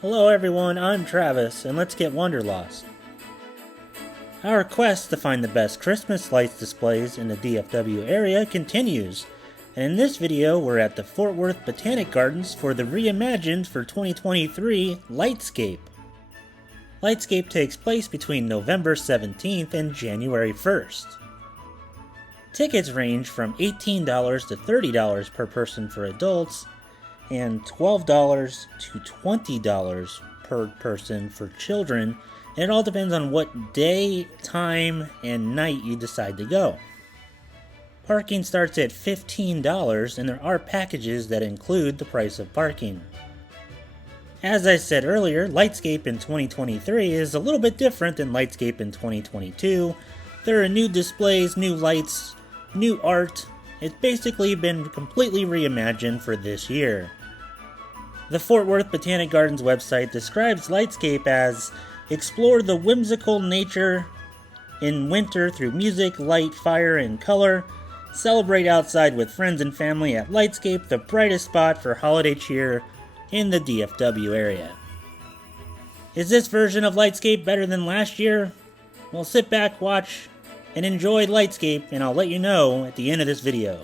Hello everyone, I'm Travis, and let's get Wanderlost. Our quest to find the best Christmas lights displays in the DFW area continues, and in this video we're at the Fort Worth Botanic Gardens for the reimagined for 2023 Lightscape. Lightscape takes place between November 17th and January 1st. Tickets range from $18 to $30 per person for adults, and $12 to $20 per person for children, and it all depends on what day, time, and night you decide to go. Parking starts at $15, and there are packages that include the price of parking. As I said earlier, Lightscape in 2023 is a little bit different than Lightscape in 2022. There are new displays, new lights, new art. It's basically been completely reimagined for this year. The Fort Worth Botanic Gardens website describes Lightscape as explore the whimsical nature in winter through music, light, fire, and color. Celebrate outside with friends and family at Lightscape, the brightest spot for holiday cheer in the DFW area. Is this version of Lightscape better than last year? Well, sit back, watch, and enjoy Lightscape, and I'll let you know at the end of this video.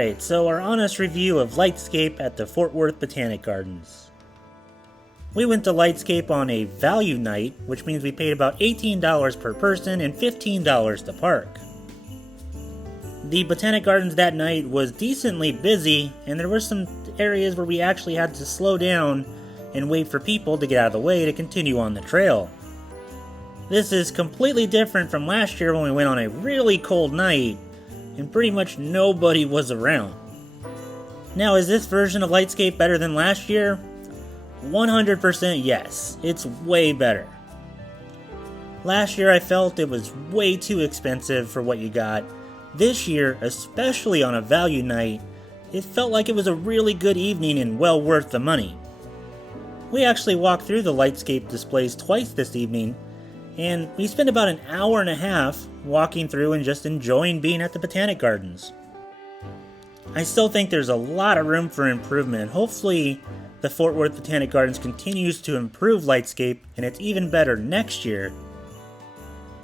Alright, so our honest review of Lightscape at the Fort Worth Botanic Gardens. We went to Lightscape on a value night, which means we paid about $18 per person and $15 to park. The Botanic Gardens that night was decently busy, and there were some areas where we actually had to slow down and wait for people to get out of the way to continue on the trail. This is completely different from last year when we went on a really cold night and pretty much nobody was around. Now, is this version of Lightscape better than last year? 100% yes, it's way better. Last year I felt it was way too expensive for what you got. This year, especially on a value night, it felt like it was a really good evening and well worth the money. We actually walked through the Lightscape displays twice this evening, and we spent about an hour and a half walking through and just enjoying being at the Botanic Gardens. I still think there's a lot of room for improvement. Hopefully the Fort Worth Botanic Gardens continues to improve Lightscape and it's even better next year.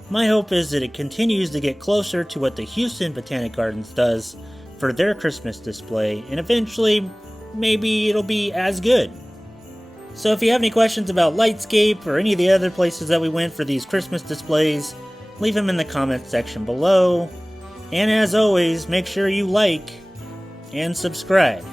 My hope is that it continues to get closer to what the Houston Botanic Gardens does for their Christmas display, and eventually maybe it'll be as good. So if you have any questions about Lightscape or any of the other places that we went for these Christmas displays, leave them in the comments section below. And as always, make sure you like and subscribe.